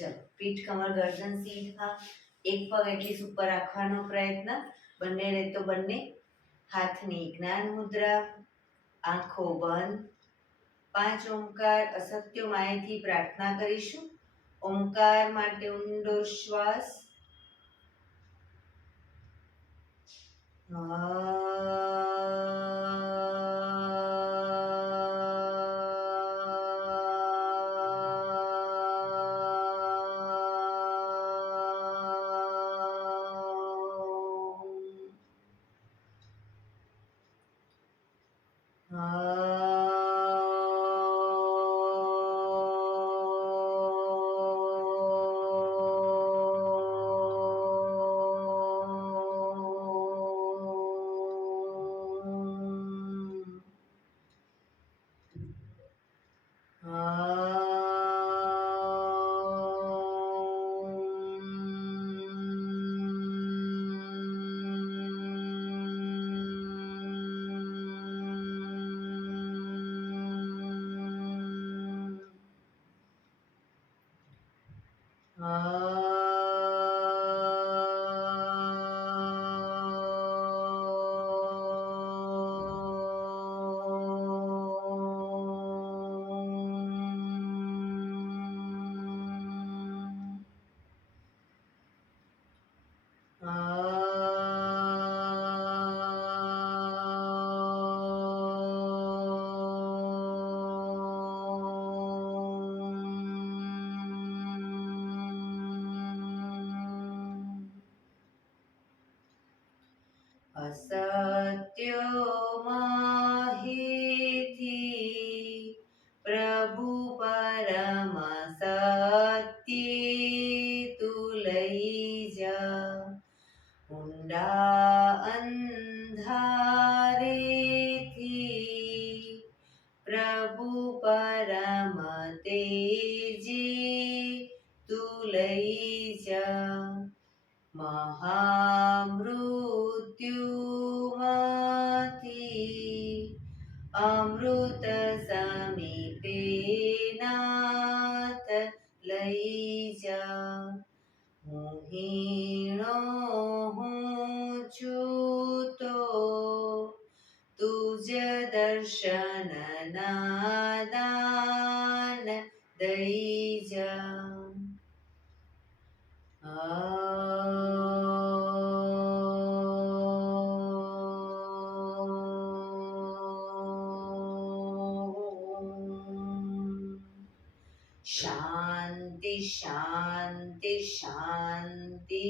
ચલો, પીઠ કમર ગરદન સીધ હા, એક પગ એટલી ઉપર રાખવાનો પ્રયત્ન, બંને રહે તો બંને હાથની જ્ઞાન મુદ્રા, આંખો બંધ. 5 ઓમકાર અસત્ય માયાથી પ્રાર્થના કરીશું. ઓમકાર માટે ઊંડો શ્વાસ. અસત્યો માહિથી પ્રભુ પરમ સત્ય તું લઈ જા. ઊંડા અંધારેથી પ્રભુ પરમ તેજે તું લઈ જા. મહામૃત્યુમાંથી અમૃત સમીપે નાથ લઈ જા. હું હીણો હું છું તો તુજ દર્શન ના દાન દઈ જા. શાંતિ શાંતિ શાંતિ.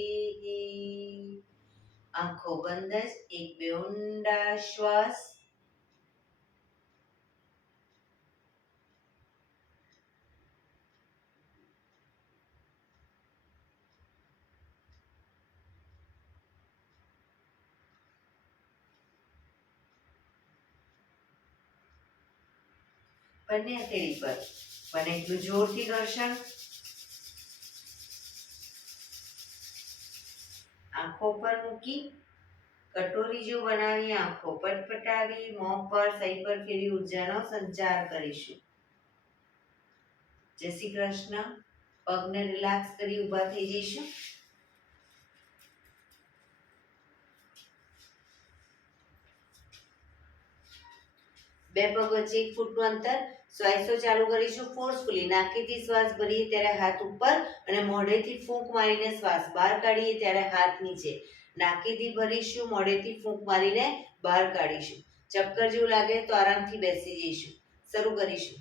આંખો બંધ જ એક બે ઊંડા શ્વાસ. બંને હથેળી પર બને એટલું જોરથી ઘર્ષણ. આંખો પર મૂકી કટોરી જો બનાવી આંખો પટપટાવી મોં પર સહી પર ફેરી ઉર્જાનો સંચાર કરીશું. જય શ્રી કૃષ્ણ. પગને રિલેક્સ કરી ઊભા થઈ જઈશું. બે પગ વચ્ચે 1 ફૂટનું અંતર. શ્વાસો ચાલુ કરીશું ફોર્સફુલી. નાકેથી શ્વાસ ભરીએ ત્યારે હાથ ઉપર અને મોઢેથી ફૂંક મારીને શ્વાસ બહાર કાઢીએ ત્યારે હાથ નીચે. નાકેથી ભરીશું, મોઢેથી ફૂંક મારીને બહાર કાઢીશું. ચક્કર જેવું લાગે તો આરામથી બેસી જઈશું. શરૂ કરીશું.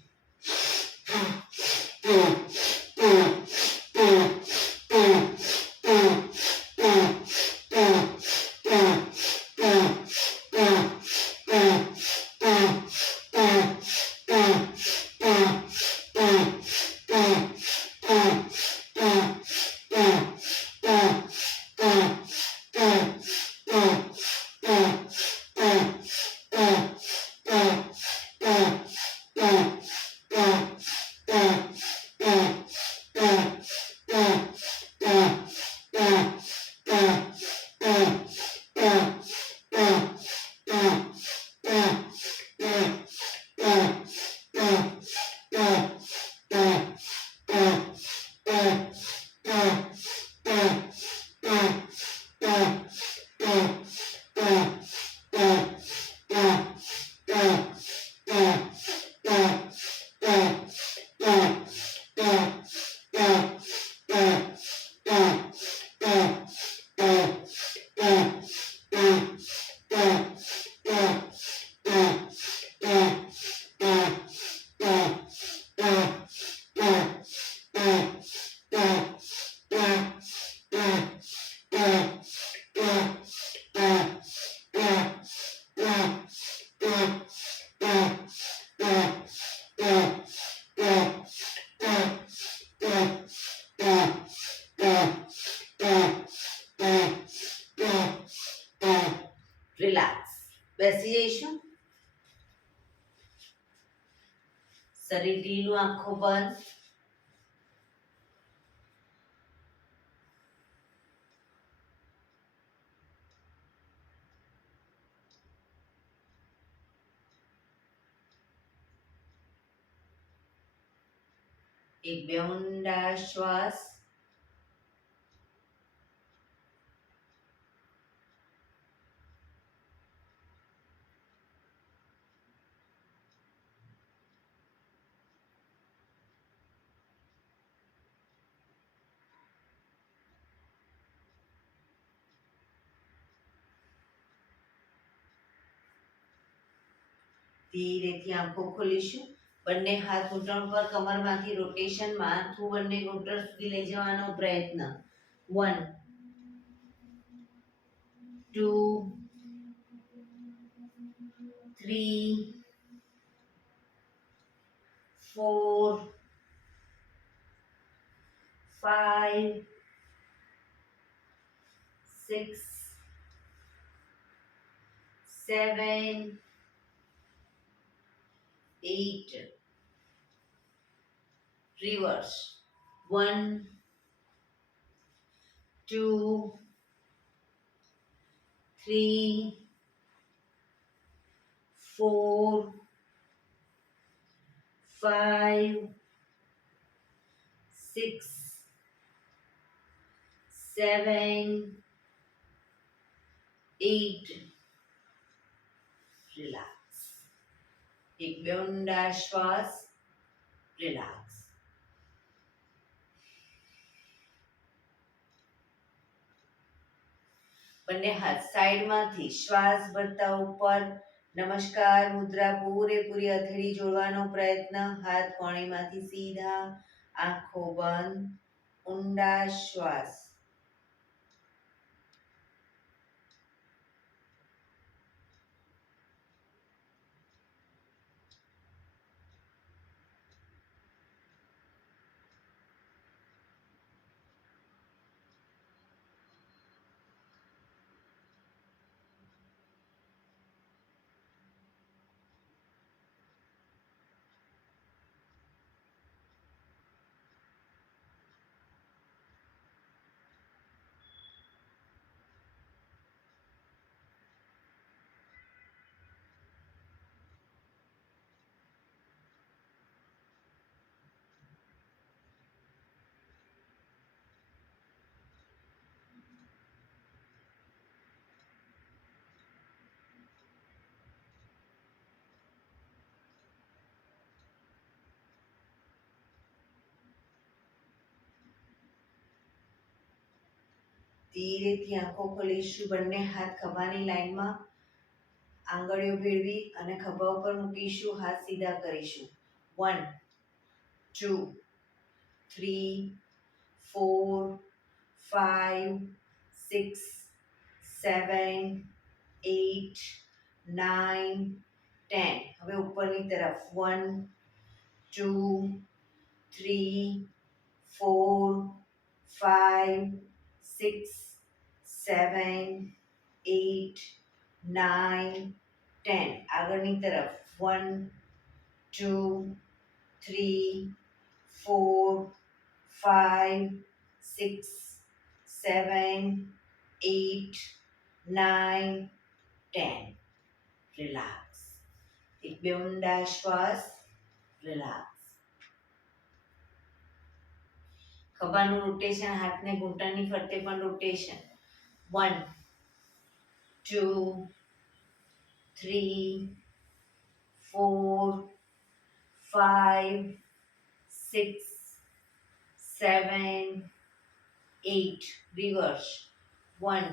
બેસી જઈશું. શરીર ઢીલું, આંખો બંધ. એક બે ઊંડા શ્વાસ. ધીરેથી આંખો ખોલીશું. બંને હાથ ઘૂંટણ પર, કમરમાંથી રોટેશન, માથું બંને ઘૂંટણ સુધી લઈ જવાનો પ્રયત્ન. 1 2 3 4 5 6 7 8. Reverse. 1 2 3 4 5 6 7 8. Relax. એક બે ઊંડા શ્વાસ. રિલેક્સ. બંને હાથ સાઈડમાંથી શ્વાસ ભરતા ઉપર. નમસ્કાર મુદ્રા, પૂરેપૂરી હથેળી જોડવાનો પ્રયત્ન. હાથ કોણીમાંથી સીધા, આંખો બંધ. ઊંડા શ્વાસ. ધીરેથી આંખો ખોલીશું. બંને હાથ ખભાની લાઈનમાં, આંગળીઓ ભેળવી અને ખભા ઉપર મૂકીશું. હાથ સીધા કરીશું. 1 2 3 4 5 6 7 8 9 10. હવે ઉપરની તરફ 1 2 3 4 5 6 7 8 9 10. આગળની તરફ 1 2 3 4 5 6 7 8 9 10. રિલેક્સ. એક બે ઊંડા શ્વાસ. રિલેક્સ. ખભાનું રોટેશન, હાથને ઘૂંટણની ફરતે પણ રોટેશન. 1 2 3 4 5 6 7 8. Reverse. 1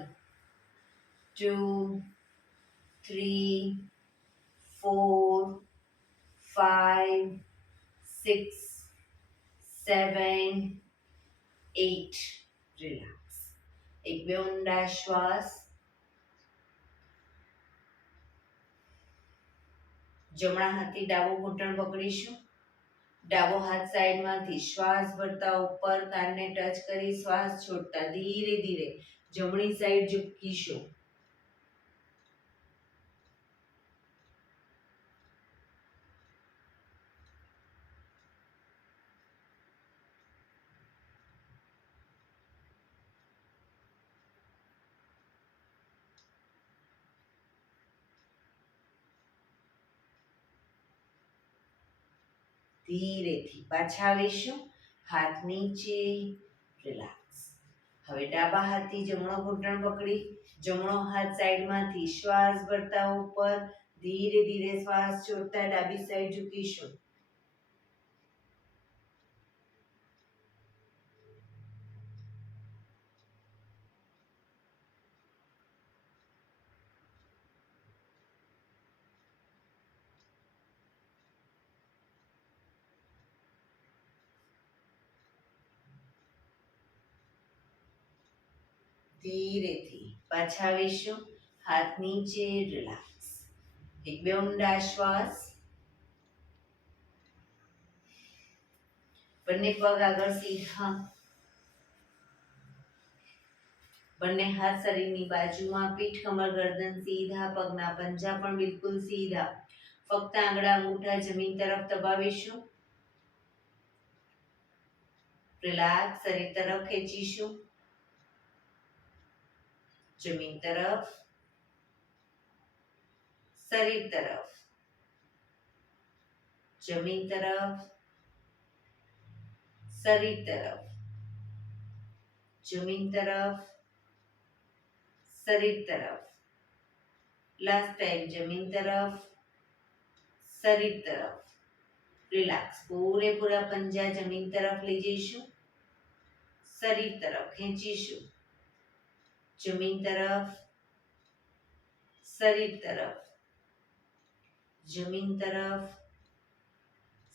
2 3 4 5 6 7 8. Relax. એક બે ઊંડા શ્વાસ. જમણા હાથથી ડાબો ઘૂંટણ પકડીશું. ડાબો હાથ સાઈડમાંથી શ્વાસ ભરતા ઉપર, કાનને ટચ કરી શ્વાસ છોડતા ધીરે ધીરે જમણી સાઈડ ઝૂકીશું. ધીરેથી પાછા આવીશું, હાથ નીચે, રિલેક્સ. હવે ડાબા હાથથી જમણો ઘૂંટણ પકડી જમણો હાથ સાઈડમાંથી શ્વાસ ભરતા ઉપર, ધીરે ધીરે શ્વાસ છોડતા ડાબી સાઈડ ઝૂકીશું. ધીરેથી પાછા આવીશું, હાથ નીચે, રિલેક્સ. એક બે ઊંડા શ્વાસ. બંને પગ આગળ સીધા, બંને હાથ શરીરની બાજુમાં, પીઠ કમર ગરદન સીધા, પગના પંજા પણ બિલકુલ સીધા. ફક્ત આંગળા અંગૂઠા જમીન તરફ દબાવીશું. રિલેક્સ. શરીર તરફ ખેંચીશું, જમીન તરફ, શરીર તરફ, જમીન તરફ, શરીર તરફ, જમીન તરફ, શરીર તરફ. લાસ્ટ ટાઈમ જમીન તરફ, શરીર તરફ. રિલેક્સ. પૂરેપૂરા પંજા જમીન તરફ લઈ જઈશું, શરીર તરફ ખેંચીશું, જમીન તરફ, શરીર તરફ, જમીન તરફ,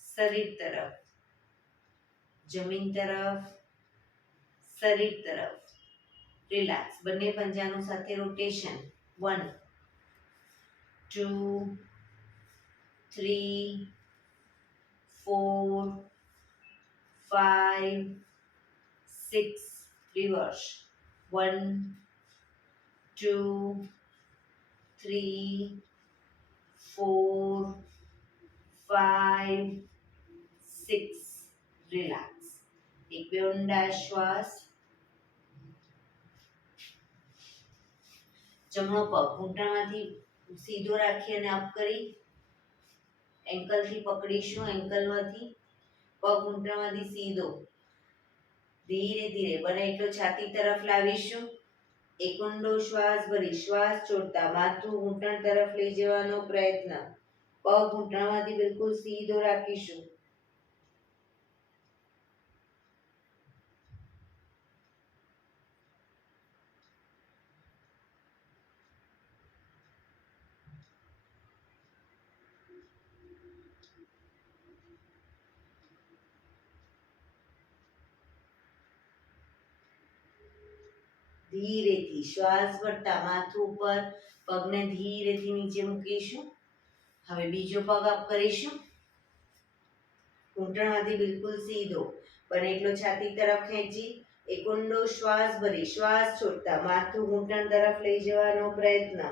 શરીર તરફ, જમીન તરફ, શરીર તરફ. રિલેક્સ. બંને પંજાનું સાથે રોટેશન. 1 2 3 4 5 6. રિવર્સ. 1 2 3 4 5 6. રિલેક્સ. એક બે ઊંડા શ્વાસ. જમણો પગ ઘૂંટણમાંથી સીધો રાખી અને અપ કરી એન્કલથી પકડીશું, એન્કલમાંથી પગ ઘૂંટણમાંથી સીધો. ધીરે ધીરે બને એટલો છાતી તરફ લાવીશું. એક ઊંડો શ્વાસ ભરી શ્વાસ છોડતા માથું ઘૂંટણ તરફ લઈ જવાનો પ્રયત્ન. પગ ઘૂંટણમાંથી બિલકુલ સીધો રાખીશું. ધીરેથી શ્વાસ ભરતા માથું ઉપર, પગને ધીરેથી નીચે મૂકીશું. હવે બીજો પગ અપ કરીશું. ઘૂંટણમાંથી બિલકુલ સીધો, બને એટલો છાતી તરફ ખેંચી એક ઊંડો શ્વાસ ભરી શ્વાસ છોડતા માથું ઘૂંટણ તરફ લઈ જવાનો પ્રયત્ન.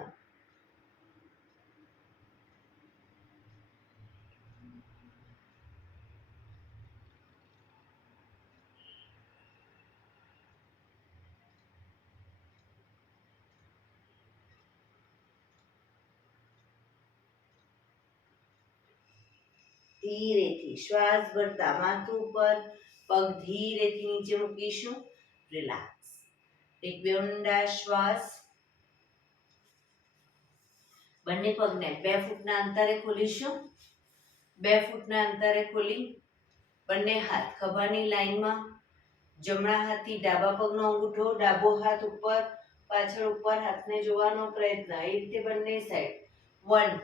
ધીરેથી શ્વાસ ભરતા માથું ઉપર, પગ ધીરેથી નીચે મૂકીશું. રિલેક્સ. એક બે ઊંડા શ્વાસ. બંને પગને 2 ફૂટના અંતરે ખોલીશું. 2 ફૂટના અંતરે ખોલી બંને હાથ ખભાની લાઈનમાં. જમણા હાથથી ડાબા પગનો અંગૂઠો, ડાબો હાથ ઉપર, પાછળ ઉપર હાથને જોવાનો પ્રયત્ન. એ રીતે બંને સાઈડ. 1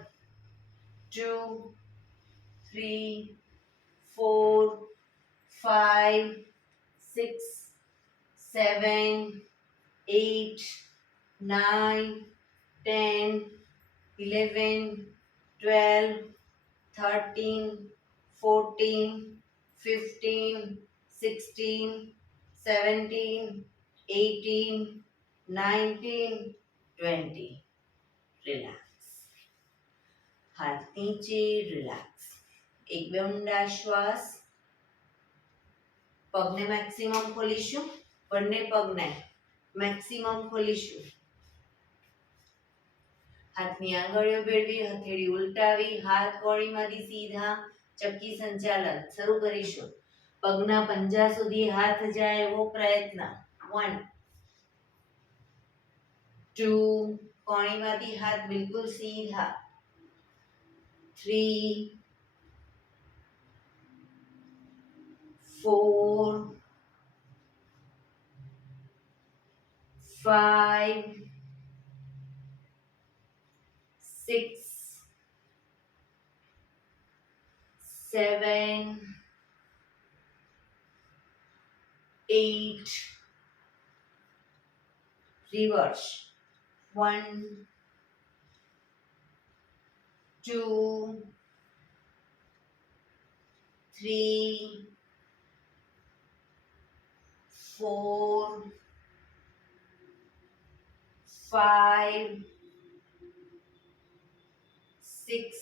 2 3 4 5 6 7 8 9 10 11 12 13 14 15 16 17 18 19 20. રિલેક્સ. હાથ નીચે, રિલેક્સ. એક બે ઊંડા શ્વાસ. પગને મેક્સિમમ ખોલીશું. બંને પગને મેક્સિમમ ખોલીશું. હાથની આંગળીઓ ભેળવી, હથેળી ઉલટાવી, હાથ કોણીમાંથી સીધા, ચક્કી સંચાલન શરૂ કરીશું. પગના પંજા સુધી હાથ જાય એવો પ્રયત્ન. 1 2 કોણીમાંથી હાથ બિલકુલ સીધા. 3 4 5 6 7 8 reverse. 1 2 3 4 5 6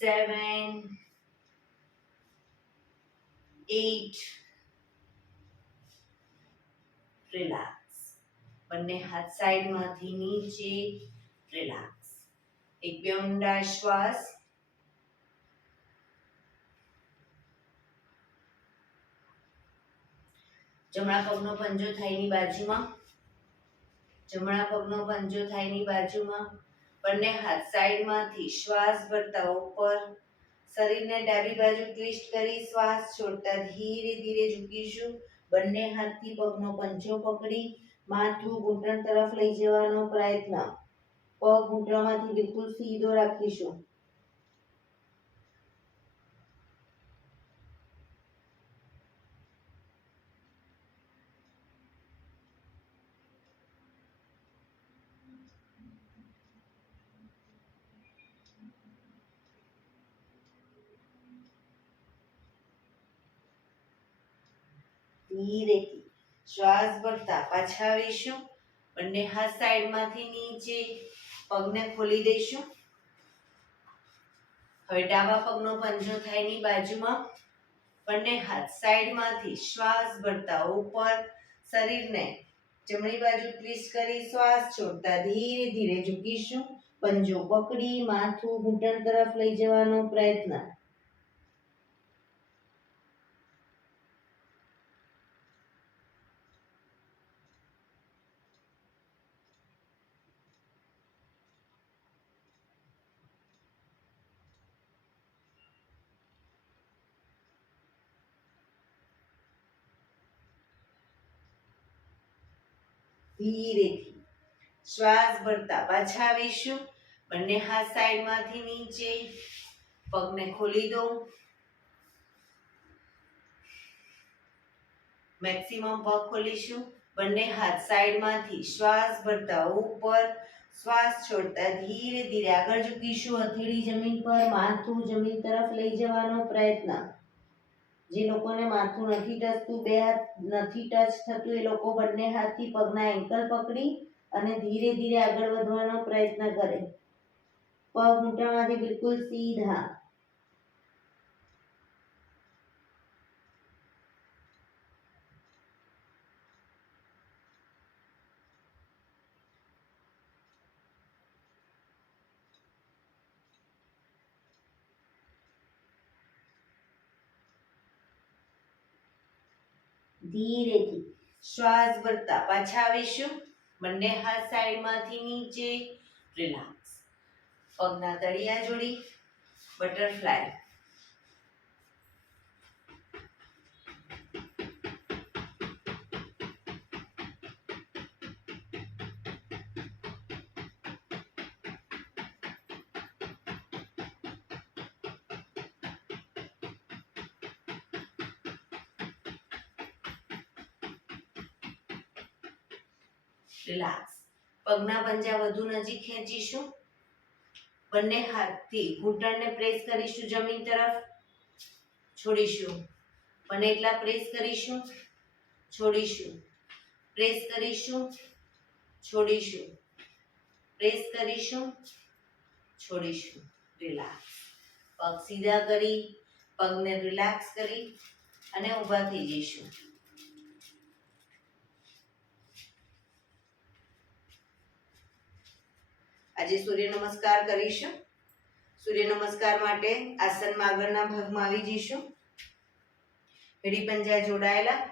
7 8 રિલેક્સ. બંને હાથ સાઈડમાંથી નીચે. રિલેક્સ. એક બે ઊંડા શ્વાસ. જમણા પગનો પંજો થાઈની બાજુમાં. જમણા પગનો પંજો થાઈની બાજુમાં. બંને હાથ સાઈડમાંથી શ્વાસ ભરતા ઉપર. શરીરને ડાબી બાજુ ટ્વિસ્ટ કરી શ્વાસ છોડતા ધીરે ધીરે ઝૂકીશું. બંને હાથથી પગનો પંજો પકડી માથું ઘૂંટણ તરફ લઈ જવાનો પ્રયત્ન. પગ ઘૂંટણમાંથી બિલકુલ સીધો રાખીશું. ધીરેથી શ્વાસ ભરતા પાછા આવીશું. બંને હાથ સાઈડમાંથી નીચે. પગને ખોલી દઈશું. હવે ડાબા પગનો પંજો થાઈની બાજુમાં. બંને હાથ સાઈડમાંથી શ્વાસ ભરતા ઉપર. શરીરને જમણી બાજુ ટ્વિસ્ટ કરી શ્વાસ છોડતા ધીરે ધીરે ઝૂકીશું. પંજો પકડી માથું ઘૂંટણ તરફ લઈ જવાનો પ્રયત્ન. ધીરેથી શ્વાસ ભરતા પાછા આવીશું. બંને હાથ સાઈડમાંથી નીચે. પગને ખોલી દો. મેક્સિમમ પગ ખોલીશું. બંને હાથ સાઈડમાંથી શ્વાસ ભરતા ઉપર. શ્વાસ છોડતા ધીરે ધીરે આગળ ઝૂકીશું. હથેળી જમીન પર, માથું જમીન તરફ લઈ જવાનો પ્રયત્ન. જે લોકોને માથું નથી ટચતું, બે હાથ નથી ટચ થતું, એ લોકો બંને હાથથી પગના એન્કલ પકડી અને ધીરે ધીરે આગળ વધવાનો પ્રયત્ન કરે. પગ ઘૂંટણમાંથી બિલકુલ સીધા. ધીરેથી શ્વાસ ભરતા પાછા આવીશું. બંને હાથ સાઈડમાંથી નીચે. રિલેક્સ. પગના તળિયા જોડી. બટરફ્લાય. રિલેક્સ. પગના પંજા વધુ નજીક ખેંચીશું. બંને હાથથી ઘૂંટણને પ્રેસ કરીશું જમીન તરફ. છોડીશું. બને એટલા પ્રેસ કરીશું. છોડીશું. પ્રેસ કરીશું. છોડીશું. પ્રેસ કરીશું. છોડીશું. રિલેક્સ. પગ સીધા કરી પગને રિલેક્સ કરી અને ઊભા થઈ જઈશું. આજે સૂર્ય નમસ્કાર કરીશું. સૂર્ય નમસ્કાર માટે આસનમાં આગળના ભાગમાં આવી જઈશું. એડી પંજા જોડાયેલા,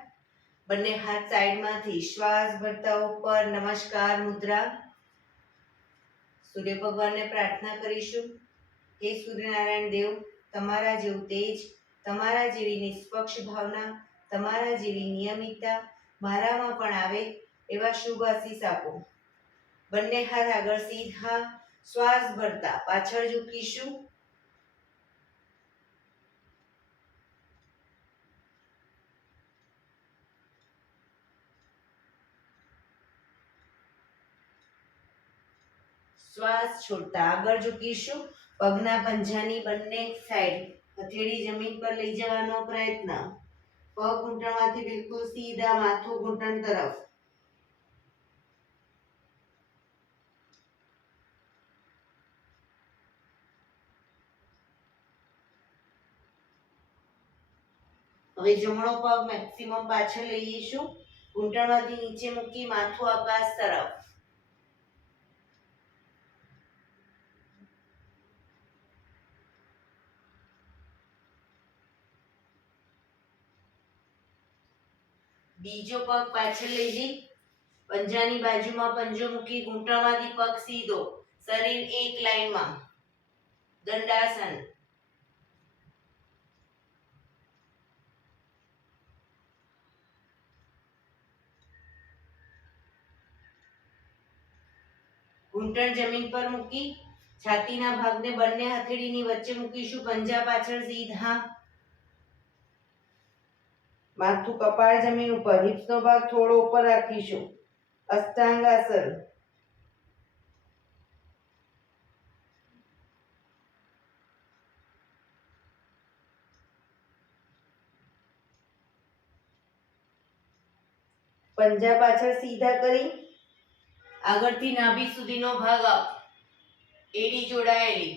બંને હાથ સાઈડમાંથી શ્વાસ ભરતા ઉપર નમસ્કાર મુદ્રા. સૂર્ય ભગવાનને પ્રાર્થના કરીશું, હે સૂર્યનારાયણ દેવ, તમારા જેવું તેજ, તમારા જેવી નિષ્પક્ષ ભાવના, તમારા જેવી નિયમિતતા મારામાં પણ આવે એવા શુભ આશીષ આપો. બંને હાથ આગળ સીધા, શ્વાસ ભરતા પાછળ ઝૂકીશું. શ્વાસ છોડતા આગળ ઝૂકીશું. પગના પંજાની બંને સાઈડ હથેળી જમીન પર લઈ જવાનો પ્રયત્ન. પગ ઘૂંટણમાંથી બિલકુલ સીધા, માથું ઘૂંટણ તરફ. હવે જમણો પગ મેક્સિમમ પાછળ લઈ જઈશું. ઘૂંટણમાંથી નીચે મૂકી માથું આકાશ તરફ. બીજો પગ પાછળ લઈ જઈ પંજાની બાજુમાં પંજો મૂકી ઘૂંટણમાંથી પગ સીધો, શરીર એક લાઈનમાં, દંડાસન. ઘૂંટણ જમીન પર મૂકી છાતીના ભાગને બંને હથેળીની વચ્ચે મૂકીશું. પંજા પાછળ સીધા, માથું કપાળ જમીન ઉપર, હિપ્સનો ભાગ થોડો ઉપર રાખીશું. અષ્ટાંગાસન. પંજા પાછળ સીધા કરી આગળથી નાભી સુધીનો ભાગ અપ, એડી જોડાયેલી.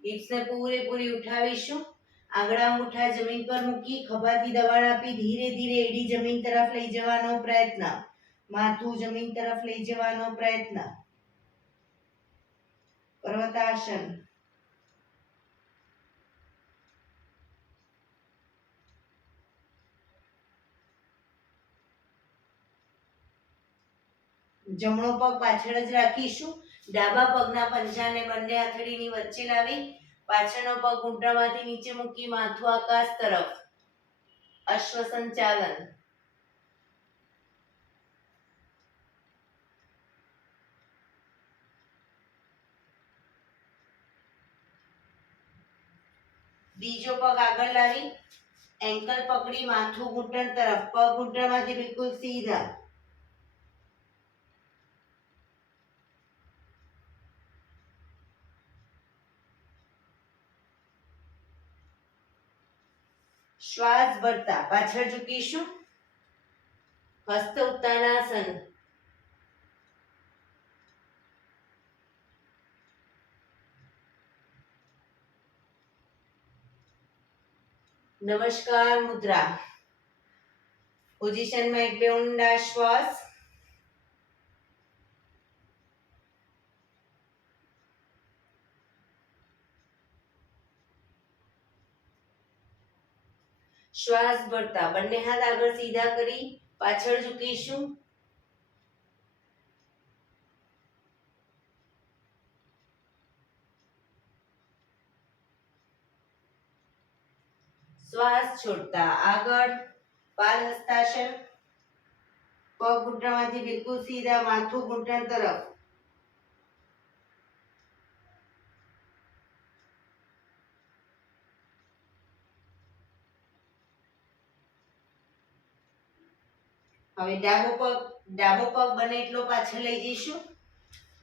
હિપ્સને પૂરેપૂરી ઉઠાવીશું. આંગળા અંગૂઠા જમીન પર મૂકી ખભાથી દબાણ આપી ધીરે ધીરે એડી જમીન તરફ લઈ જવાનો પ્રયત્ન. માથું જમીન તરફ લઈ જવાનો પ્રયત્ન. પર્વતાસન. જમણો પગ પાછળ જ રાખીશું. ડાબા પગના પંજાને બંને હથેળીની વચ્ચે લાવી પાછળનો પગ ઘૂંટણમાંથી નીચે મૂકી માથું આકાશ તરફ. અશ્વ સંચાલન. બીજો પગ આગળ લાવી એન્કલ પકડી માથું ઘૂંટણ તરફ, પગ ઘૂંટણમાંથી બિલકુલ સીધા. શ્વાસ ભરતા પાછળ ઝૂકીશું. હસ્ત ઉત્તાનાસન. નમસ્કાર મુદ્રા. પોઝિશનમાં એક બે ઊંડા શ્વાસ. શ્વાસ ભરતા બંને હાથ આગળ સીધા કરી પાછળ ઝૂકીશું. શ્વાસ છોડતા આગળ પાદ હસ્તાસન. પગ ઘૂંટણમાંથી બિલકુલ સીધા, માથું ઘૂંટણ તરફ. હવે ડાબો પગ બને એટલો પાછળ લઈ જઈશું.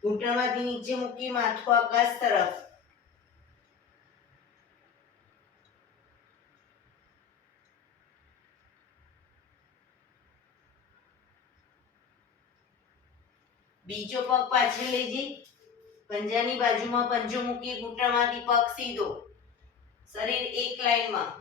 ઘૂંટણમાંથી નીચે મૂકી માથું આકાશ તરફ. બીજો પગ પાછળ લઈ જઈ પંજાની બાજુમાં પંજો મૂકી ઘૂંટણમાંથી પગ સીધો, શરીર એક લાઈનમાં.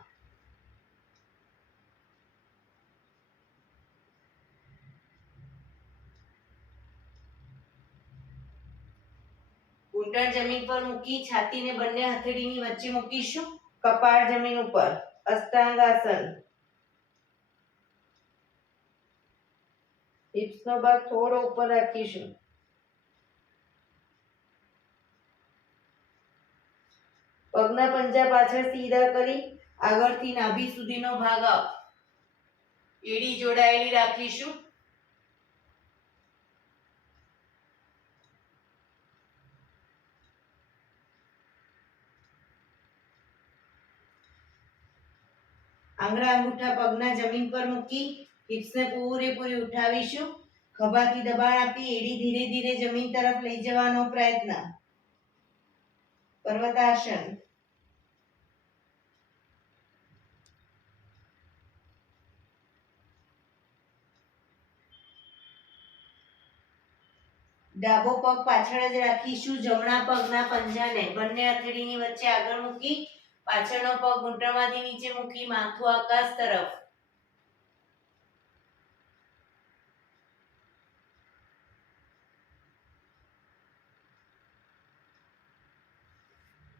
ઘૂંટણ જમીન પર મૂકી છાતીને બંને હથેળીની વચ્ચે મૂકીશું. કપાળ જમીન ઉપર. અષ્ટાંગાસન. હિપ્સનો ભાગ થોડો ઉપર રાખીશું. પગના પંજા પાછળ સીધા કરી આગળથી નાભી સુધીનો ભાગ અપ. એડી જોડાયેલી રાખીશું. આંગળા અંગૂઠા પગના જમીન પર મૂકી હિપ્સને પૂરેપૂરી ઉઠાવીશું. ખભાથી દબાણ આપી એડી ધીરે ધીરે જમીન તરફ લઈ જવાનો પ્રયત્ન. પર્વતાસન. ડાબો પગ પાછળ જ રાખીશું. જમણા પગના પંજાને બંને હથેળીની વચ્ચે આગળ મૂકી પાછળનો પગ ઘૂંટણમાંથી નીચે મૂકી માથું આકાશ તરફ.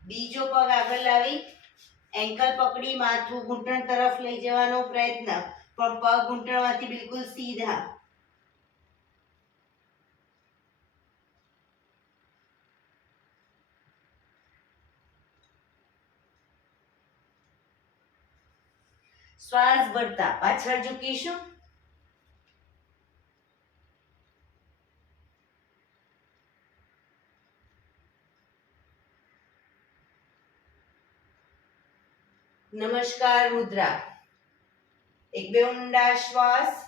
બીજો પગ આગળ લાવી એન્કલ પકડી માથું ઘૂંટણ તરફ લઈ જવાનો પ્રયત્ન, પણ પગ ઘૂંટણમાંથી બિલકુલ સીધા. શ્વાસ ભરતા પાછળ ઝૂકીશું. નમસ્કાર મુદ્રા. એક બે ઊંડા શ્વાસ.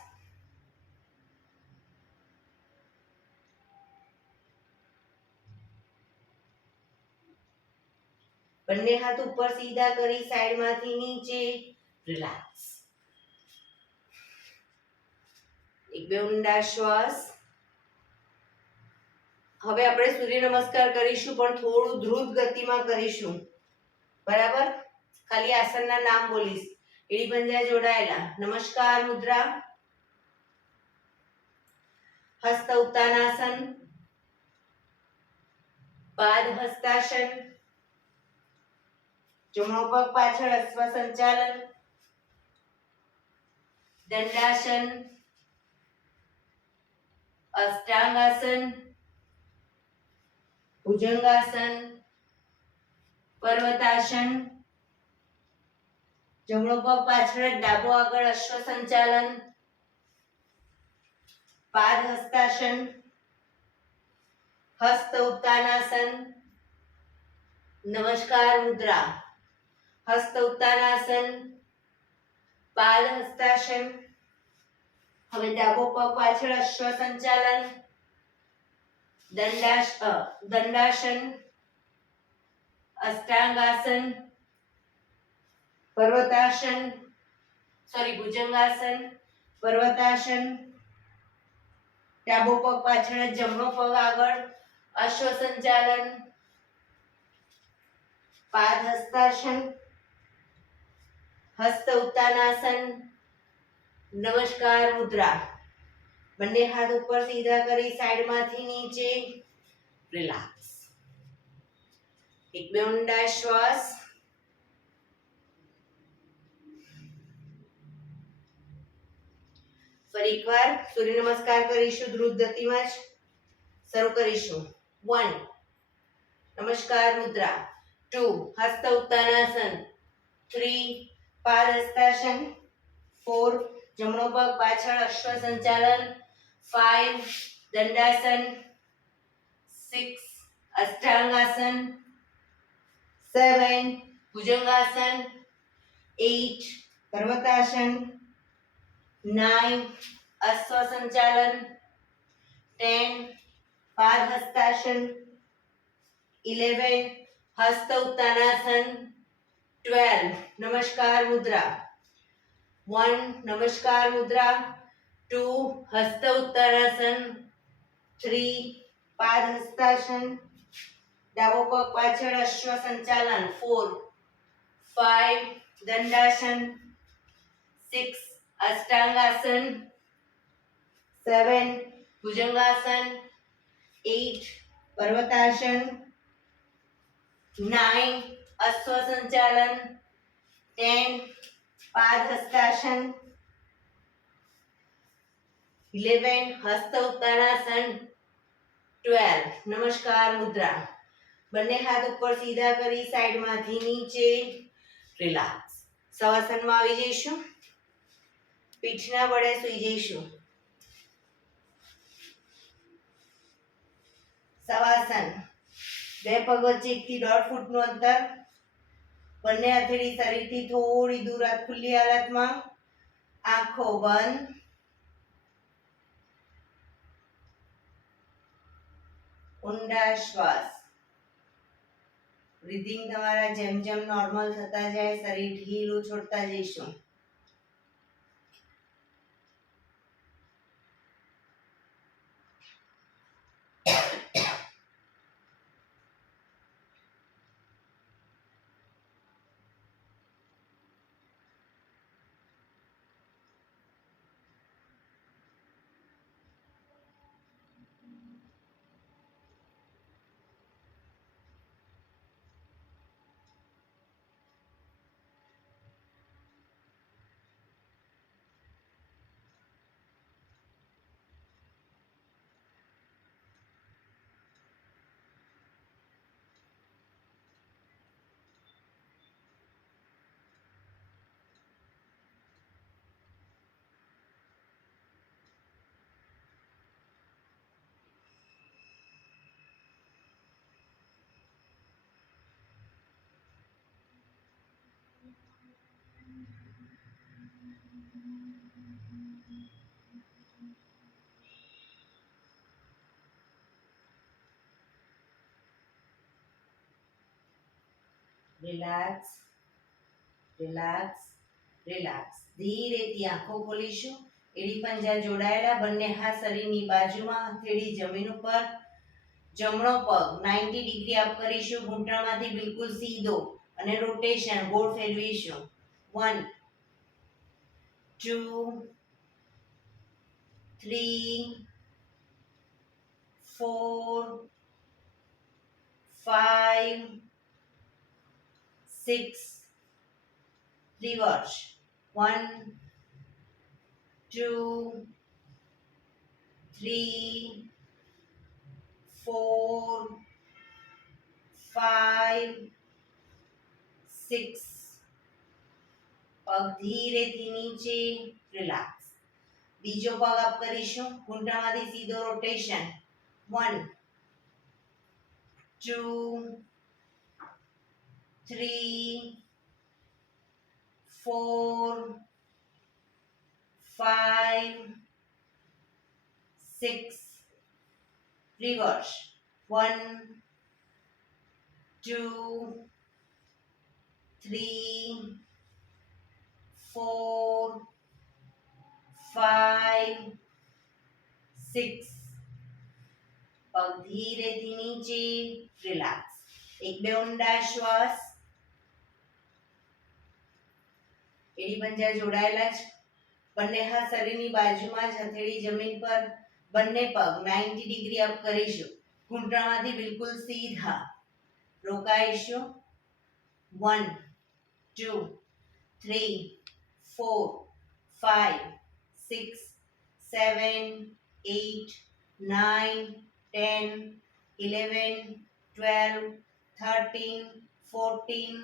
બંને હાથ ઉપર સીધા કરી સાઈડમાંથી નીચે. રિલેક્સ. એક બે ઊંડા શ્વાસ. હવે આપણે સૂર્ય નમસ્કાર કરીશું, પણ થોડું દ્રુત ગતિમાં કરીશું. બરાબર? ખાલી આસનના નામ બોલીશ. એડી પંજા જોડાયેલા. નમસ્કાર મુદ્રા. હસ્ત ઉત્તાનાસન. પાદ હસ્તાસન. જમણો પગ પાછળ અશ્વ સંચાલન. દંડાસન. અષ્ટાંગાસન. ભુજંગાસન. પર્વતાસન. જમણો પગ પાછળ ડાબો આગળ અશ્વ સંચાલન. પાદ હસ્તાસન. હસ્ત ઉત્તાનાસન. નમસ્કાર મુદ્રા. હસ્ત ઉત્તાનાસન. પાદ હસ્તાસન. હવે ડાબો પગ પાછળ અશ્વ સંચાલન. દંડાસન. અષ્ટાંગાસન. ભુજંગાસન. પર્વતાસન. ડાબો પગ પાછળ જમણો પગ આગળ અશ્વ સંચાલન. પાદ હસ્તાસન. હસ્ત ઉત્તાનાસન. નમસ્કાર મુદ્રા. બંને હાથ ઉપર સીધા કરી સાઈડમાંથી નીચે. રિલેક્સ. એક બે ઊંડા શ્વાસ. ફરી એકવાર સૂર્ય નમસ્કાર કરીશું. દ્રુત ગતિમાં જ શરૂ કરીશું. 1 નમસ્કાર મુદ્રા. 2 હસ્ત ઉત્તાનાસન. 3 પાદ હસ્તાસન. 4 જમણો પગ પાછળ અશ્વ સંચાલન. 5 દંડાસન. 6 અષ્ટાંગાસન. 7 ભુજંગાસન. 8 પર્વતાસન. 9 અશ્વ સંચાલન. 10 પાદ હસ્તાસન. 11 હસ્ત ઉત્તાનાસન. 12 નમસ્કાર મુદ્રા. 1 નમસ્કાર મુદ્રા. 2 હસ્ત ઉત્તાનાસન. 3 પાદ હસ્તાસન. ડાબો પગ પાછળ અશ્વ સંચાલન. 4 5 દંડાસન. 6 અષ્ટાંગાસન. 7 ભુજંગાસન. 8 પર્વતાસન. 9 અશ્વ સંચાલન, 10 પાદ હસ્તાસન, 11 હસ્ત ઉત્તાનાસન, 12 નમસ્કાર મુદ્રા. બંને હાથ ઉપર સીધા કરી સાઈડમાંથી નીચે રિલેક્સ. શવાસનમાં આવી જઈશું. પીઠના વડે સૂઈ જઈશું. શવાસન. બે પગ વચ્ચે 1 થી 1.5 ફૂટનું અંતર. બંને હથેળી શરીરથી થોડી દૂર ખુલ્લી હાલતમાં. આંખો બંધ. ઊંડા શ્વાસ. બ્રીથિંગ તમારા જેમ જેમ નોર્મલ થતા જાય શરીર ઢીલું છોડતા જઈશું. Relax, relax, relax. ધીરેથી આંખો ખોલીશું. એડી પંજા જોડાયેલા. બંને હાથ શરીરની બાજુમાં. હથેળી જમીન ઉપર. જમણો પગ 90 ડિગ્રી અપ કરીશું. ઘૂંટણમાંથી બિલકુલ સીધો અને રોટેશન ગોળ ફેરવીશું. 1 2 3 4 5 6 reverse. 1 2 3 4 5 6. પગ ધીરેથી નીચે. રિલેક્સ. બીજો પગ અપ કરીશું. ઘૂંટણમાંથી સીધો રોટેશન. 1 2 3 4 5 6. reverse. 1 2 3 4 5 6. પગ ધીરેથી નીચે. રિલેક્સ. એક બે ઊંડા શ્વાસ. એડી પંજા જોડાયેલા છે. બંને હાથ શરીરની બાજુમાં જ. હથેળી જમીન પર. બંને પગ 90 ડિગ્રી અપ કરીશું. ઘૂંટણમાંથી બિલકુલ સીધા. રોકાઈશું. 1 2 3 4 5 6 7 8 9 10 11 12 13 14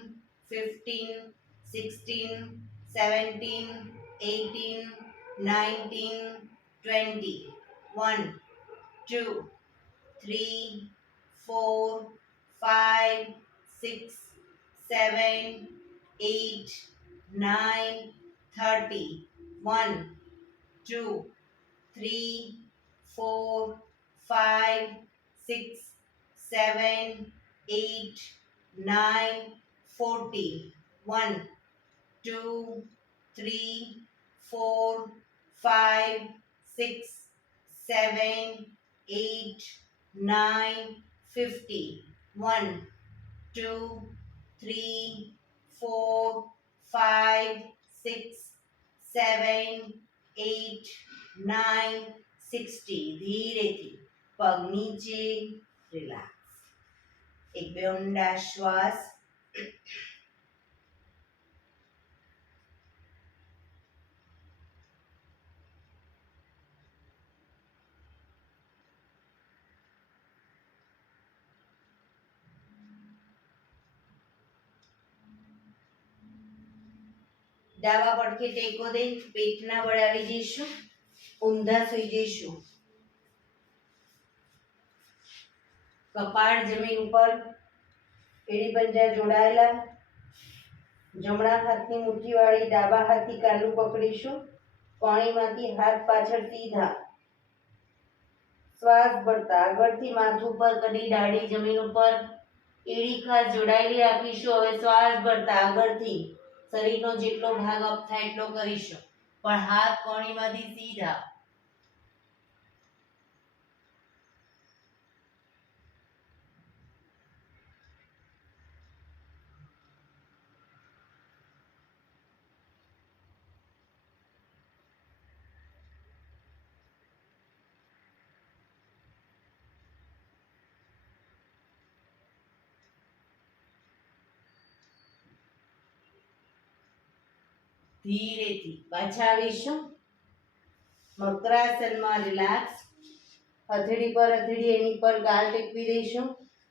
15 16 17 18 19 20. 1 2 3 4 5 6 7 8 9 30. 1 2 3 4 5 6 7 8 9 40. 1 2 3 4 5 6 7 8 9 50. 1 2 3 4 5 6 7 8 9 60. ધીરેથી પગ નીચે. રિલેક્સ. એક બે ઊંડા શ્વાસ. ડાબા પડખે ટેકો દઈ પેટના બળ આવી જઈશું, ઊંધા સુઈ જઈશું. કપાળ જમીન ઉપર, એડી પંજા જોડાયેલા. જમણા હાથની મુઠ્ઠી વાળી ડાબા હાથથી કાલું પકડીશું. કોણીમાંથી હાથ પાછળ સીધા. શ્વાસ ભરતા આગળથી માથું પર કડી દાઢી જમીન ઉપર, એડી ખાસ જોડાયેલી રાખીશું. હવે શ્વાસ ભરતા આગળથી શરીરનો જેટલો ભાગ અપ થાય એટલો કરીશું, પણ હાથ કોણીમાંથી સીધા. ધીરેથી પાછા આવીશું. મકરાસનમાં રિલેક્સ. હથેળી પર હથેળી એની પર ગાલ ટેકવી દઈશું.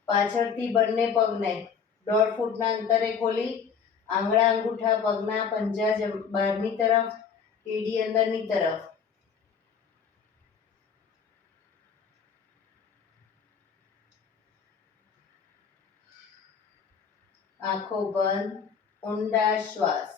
પાછળથી બંને પગને 1.5 ફૂટના અંતરે ખોલી આંગળા અંગૂઠા પગના પંજા બહારની તરફ, એડી અંદરની તરફ. આંખો બંધ, ઊંડા શ્વાસ.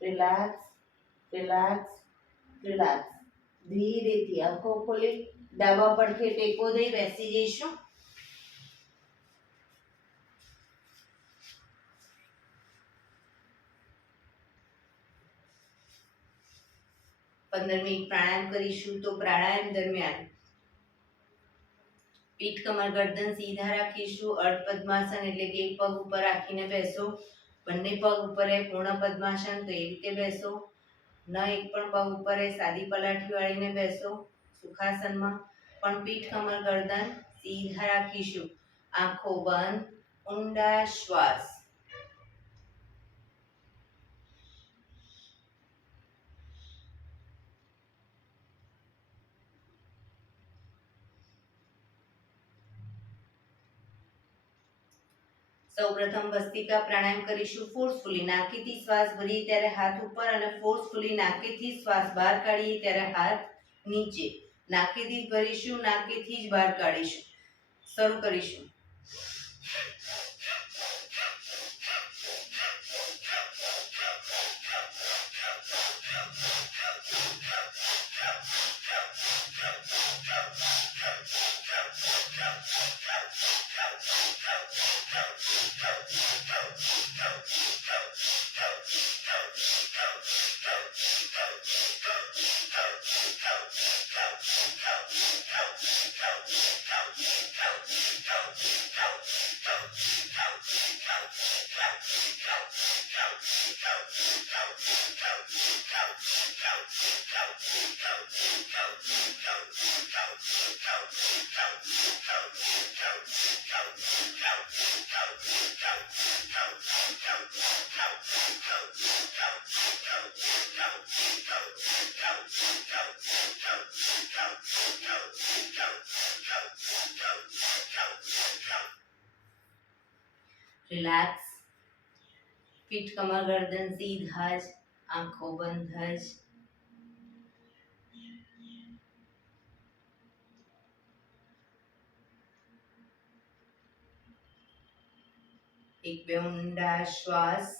Relax, relax, relax. ધીરેથી આંખો ખોલી ડાબા પડખે ટેકો દઈ બેસી જઈશું. 15 મિનિટ પ્રાણાયામ કરીશું. તો પ્રાણાયામ દરમિયાન પીઠ કમર ગરદન સીધા રાખીશું. અર્ધ પદ્માસન એટલે કે એક પગ ઉપર રાખીને બેસો. બંને પગ ઉપર પૂર્ણ પદ્માસન, તો એ રીતે બેસો. ન એક પણ પગ ઉપર સાદી પલાઠી વાળીને બેસો. સુખાસનમાં પણ પીઠ કમર ગરદન સીધા રાખીશું. આંખો બંધ, ઊંડા શ્વાસ. સૌપ્રથમ ભસ્ત્રિકા પ્રાણાયામ કરીશું. ફોર્સફુલી નાકેથી શ્વાસ ભરીએ ત્યારે હાથ ઉપર અને ફોર્સફુલી નાકેથી શ્વાસ બહાર કાઢીએ ત્યારે હાથ નીચે. નાકેથી જ ભરીશું, નાકેથી જ બહાર કાઢીશું. શરૂ કરીશું. રિલેક્સ. પીઠ કમર ગરદન સીધા જ, આંખો બંધ જ. એક બે ઊંડા શ્વાસ.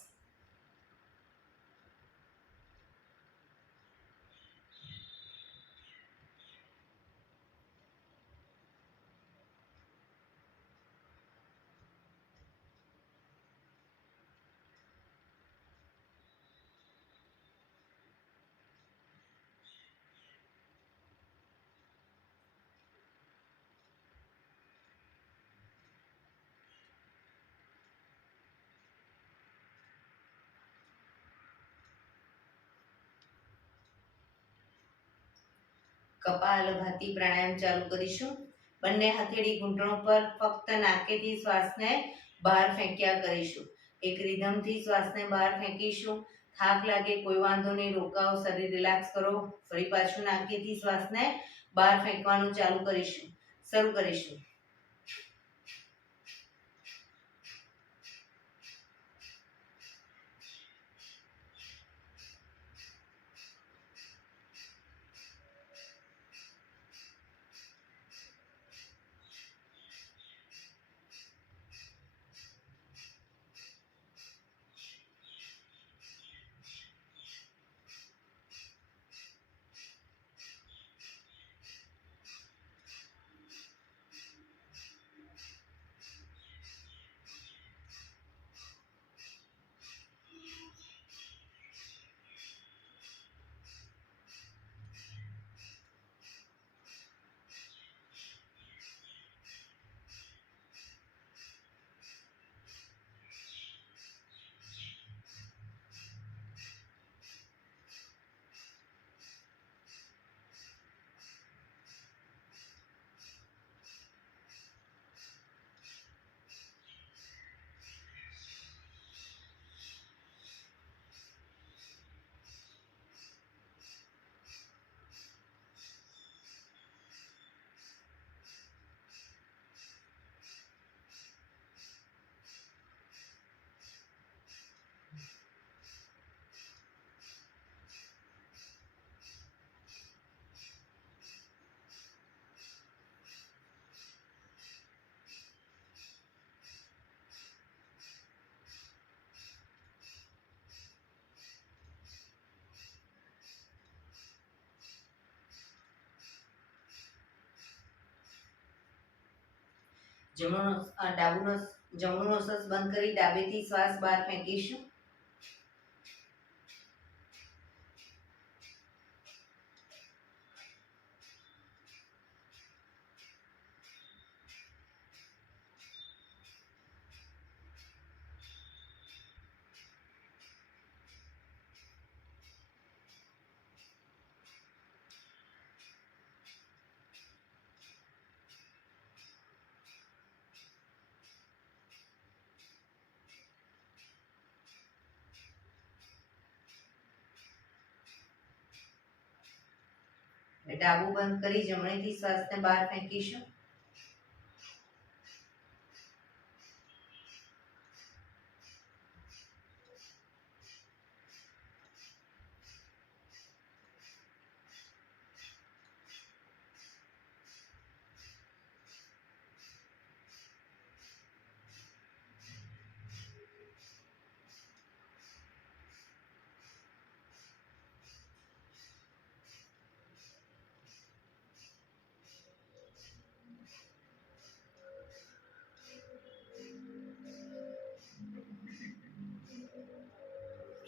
કપાલભાતિ પ્રાણાયામ ચાલુ કરીશું. બંને હથેળી ઘૂંટણો પર ફક્ત નાકેથી શ્વાસને બહાર ફેંક્યા કરીશું. એક રિધમથી શ્વાસને બહાર ફેંકીશું. થાક લાગે કોઈ વાંધો નહીં, રોકાઓ, શરીર રિલેક્સ કરો. ફરી પાછું નાકેથી શ્વાસને બહાર ફેંકવાનું ચાલુ કરીશું. શરૂ કરીશું. જમણું નોસસ બંધ કરી ડાબેથી શ્વાસ બહાર ફેંકીશું. ડાબું બંધ કરી જમણેથી શ્વાસને બહાર ફેંકીશું.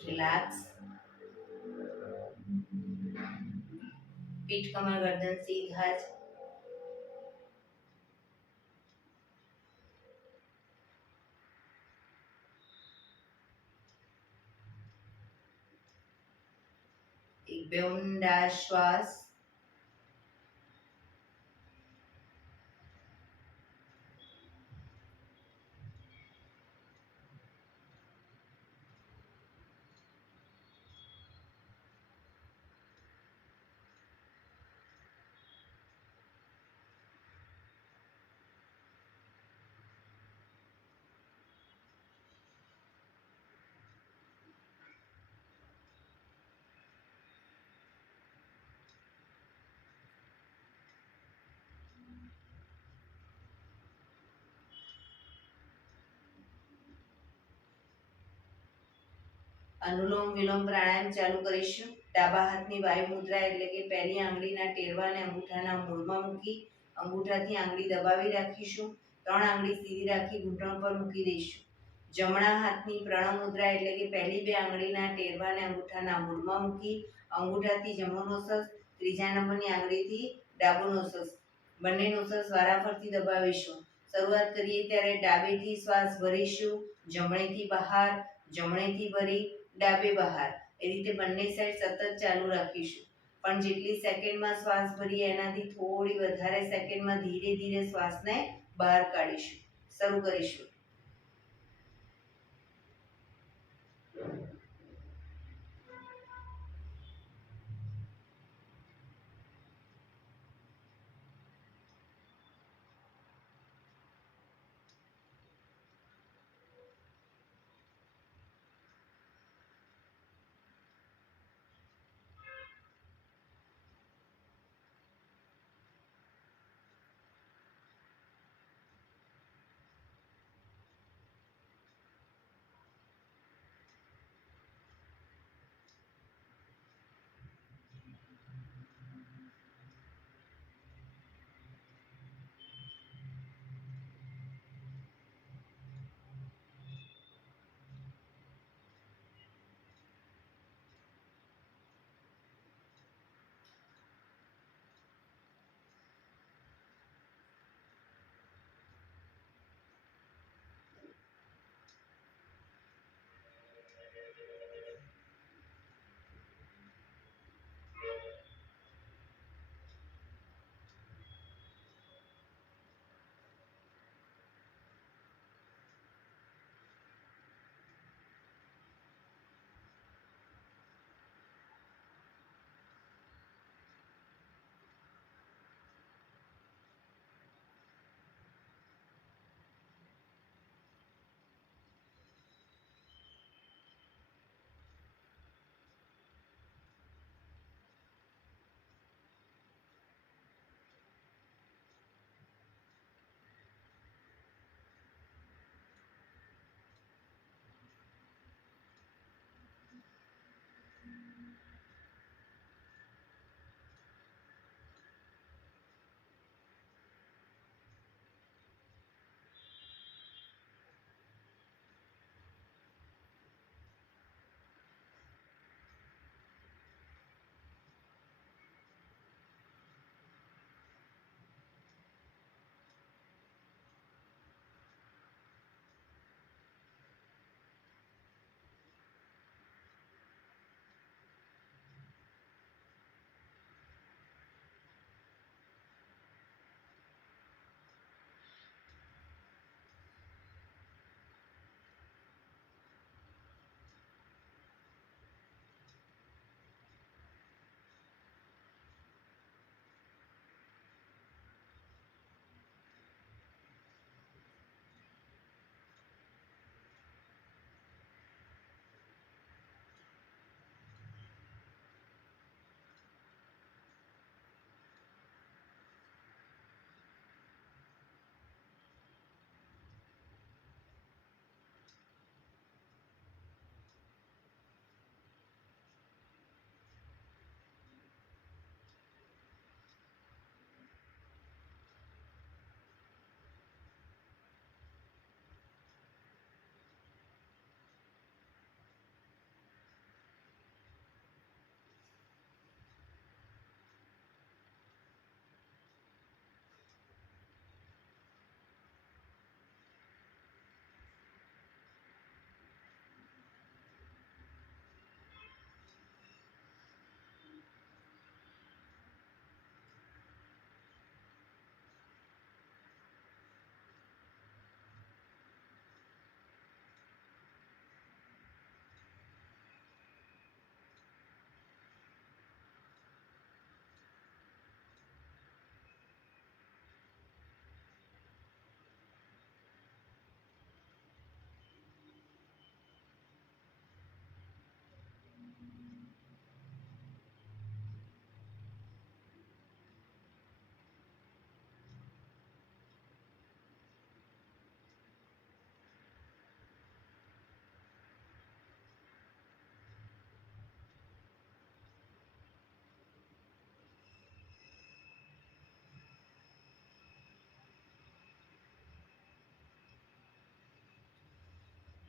રિલેક્સ. પીઠ કમર ગરદન સીધા જ. એક બે ઊંડા શ્વાસ. અનુલોમ વિલોમ પ્રાણાયામ ચાલુ કરીશું. ડાબા હાથની વાયુ મુદ્રા એટલે કે પહેલી આંગળીના ટેરવાને અંગૂઠાના મૂળમાં મૂકી અંગૂઠાથી આંગળી દબાવી રાખીશું. 3 આંગળી સીધી રાખી ઘૂંટણ પર મૂકી દઈશું. જમણા હાથની પ્રણવ મુદ્રા એટલે કે પહેલી 2 આંગળીના ટેરવાને અંગૂઠાના મૂળમાં મૂકી અંગૂઠાથી જમણો નોસસ, ત્રીજા નંબરની આંગળીથી ડાબો નોસસ, બંને નોસસ વારાફરતી દબાવીશું. શરૂઆત કરીએ ત્યારે ડાબેથી શ્વાસ ભરીશું, જમણેથી બહાર, જમણેથી ભરી, ડાબે બહાર. એ રીતે બંને સાઈડ સતત ચાલુ રાખીશું. પણ જેટલી સેકન્ડમાં શ્વાસ ભરીએ એનાથી થોડી વધારે સેકન્ડમાં ધીરે ધીરે શ્વાસને બહાર કાઢીશું. શરૂ કરીશું.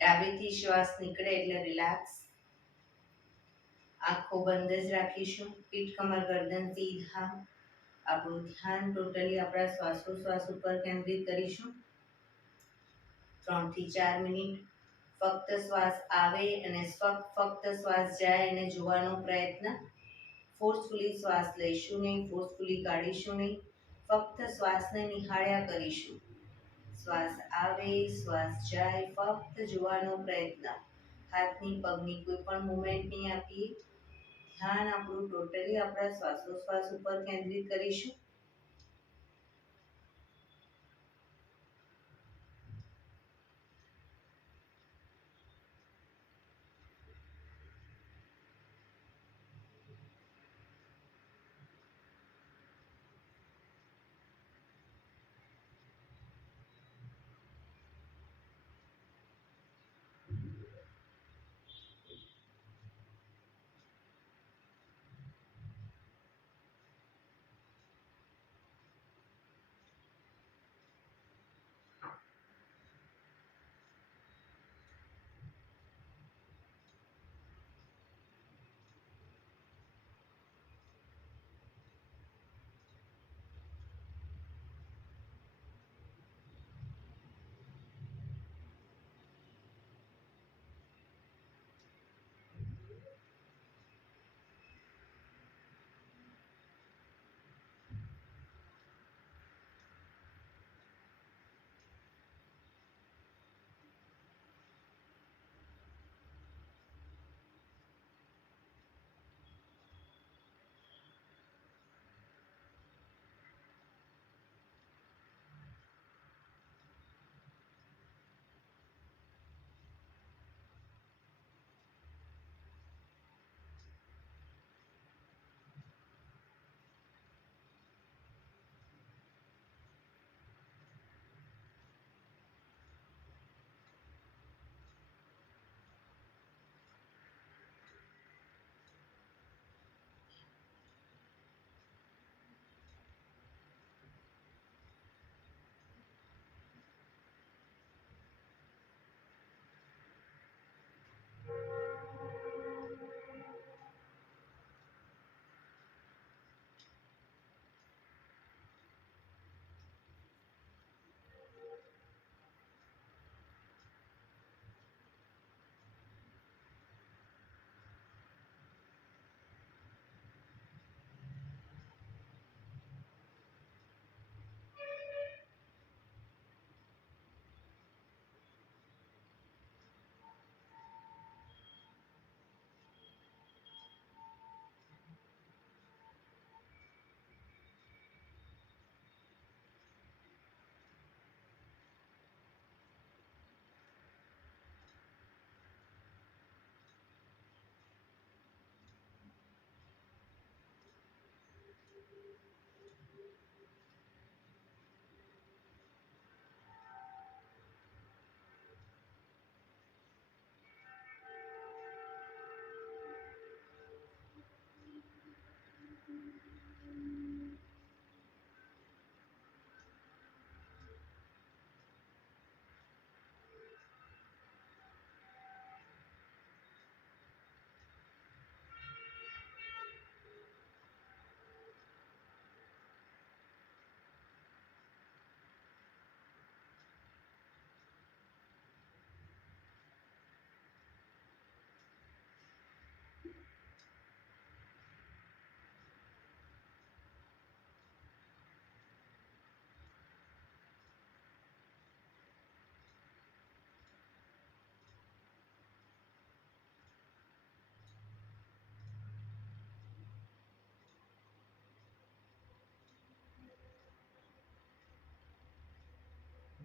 ડાબેથી શ્વાસ નીકળે એટલે રિલેક્સ. આંખો બંધ જ રાખીશું. પીઠ કમર ગરદન સીધા. આપણું ધ્યાન ટોટલી આપણા શ્વાસોશ્વાસ ઉપર કેન્દ્રિત કરીશું. 3 થી 4 મિનિટ ફક્ત શ્વાસ આવે અને ફક્ત શ્વાસ જાય એને જોવાનો પ્રયત્ન. ફોર્સફુલી શ્વાસ લઈશું નહીં, ફોર્સફુલી કાઢીશું નહીં, ફક્ત શ્વાસને નિહાળ્યા કરીશું. શ્વાસ આવે, શ્વાસ જાય, ફક્ત જોવાનો પ્રયત્ન. હાથની પગની કોઈ પણ મુવમેન્ટ નહીં આપીએ. ધ્યાન આપણું ટોટલી આપણા શ્વાસોશ્વાસ ઉપર કેન્દ્રિત કરીશું.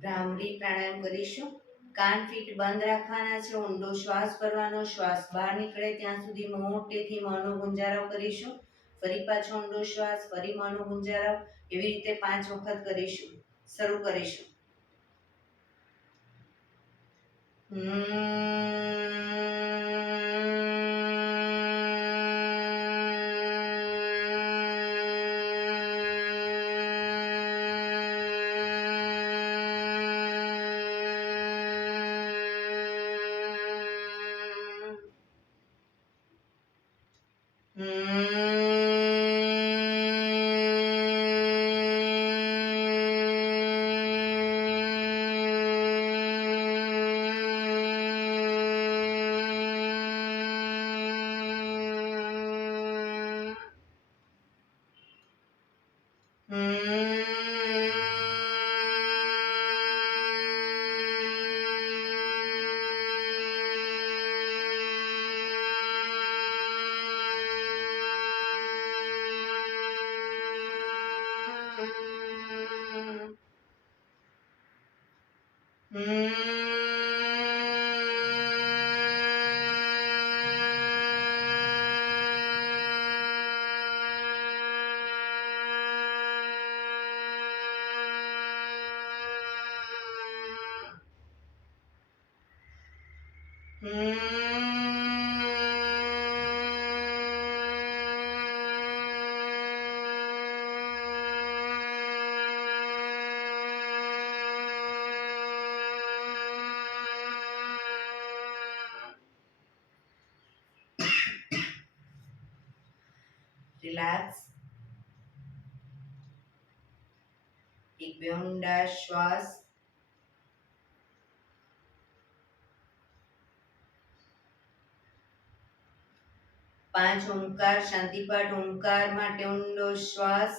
ભ્રામરી પ્રાણાયામ કરીશું. કાન ફીટ બંધ રાખવાના છે. ઊંડો શ્વાસ ભરવાનો. શ્વાસ બહાર નીકળે ત્યાં સુધી મોટેથી મોંનો ગુંજારો કરીશું. ફરી પાછો ઊંડો શ્વાસ, ફરી મોંનો ગુંજારો. એવી રીતે 5 વખત કરીશું. શરૂ કરીશું. રિલેક્સ. એક બે ઊંડા શ્વાસ. 5 ઓમકાર શાંતિપાઠ ઓમકાર માટે ઊંડો શ્વાસ.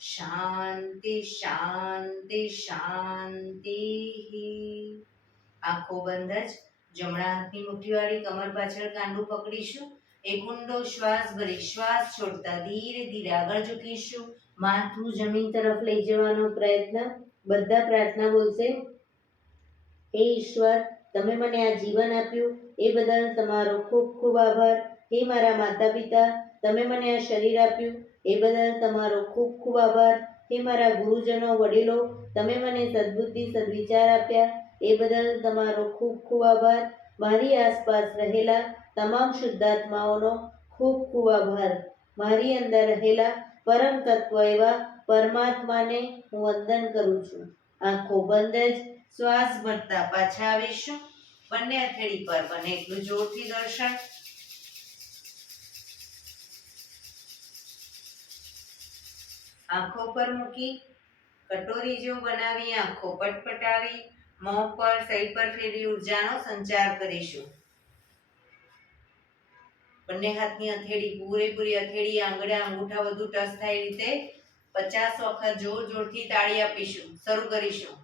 શાંતિ શાંતિ શાંતિ. આંખો બંધ જ. જમણા હાથની મુઠ્ઠીવાળી કમર પાછળ કાંડું પકડીશું. એક ઊંડો શ્વાસ ભરી શ્વાસ છોડતા ધીરે ધીરે આગળ ઝૂકીશું. માથું જમીન તરફ લઈ જવાનો પ્રયત્ન. બધા પ્રાર્થના બોલશે. હે ઈશ્વર, તમે મને આ જીવન આપ્યું એ બદલ તમારો ખૂબ ખૂબ આભાર. હે મારા માતા પિતા, તમે મને આ શરીર આપ્યું એ બદલ તમારો ખૂબ ખૂબ આભાર. હે મારા ગુરુજનો વડીલો, તમે મને સદબુદ્ધિ સદવિચાર આપ્યા એ બદલ તમારો ખૂબ ખૂબ આભાર. મારી આસપાસ રહેલા તમામ શુદ્ધાત્માઓનો ખૂબ ખૂબ આભાર. મારી અંદર રહેલા પરમ તત્વ એવા પરમાત્માને હું વંદન કરું છું. આંખો બંધ જ શ્વાસ ભરતા પાછા આવીશું. બંને હથેળી પર બને એટલું જોરથી દર્શન. આંખો પર મૂકી કટોરી જેવું બનાવી આંખો પટપટાવી મોં પર શરીર પર ફેરવી ઉર્જાનો સંચાર કરીશું. બંને હાથની હથેળી પૂરેપૂરી હથેળી આંગળા અંગૂઠા બધું ટચ થાય રીતે 50 વખત જોર જોરથી તાળી આપીશું. શરૂ કરીશું.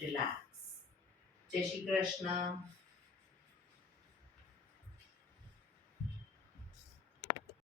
રિલેક્સ. જય શ્રી કૃષ્ણ.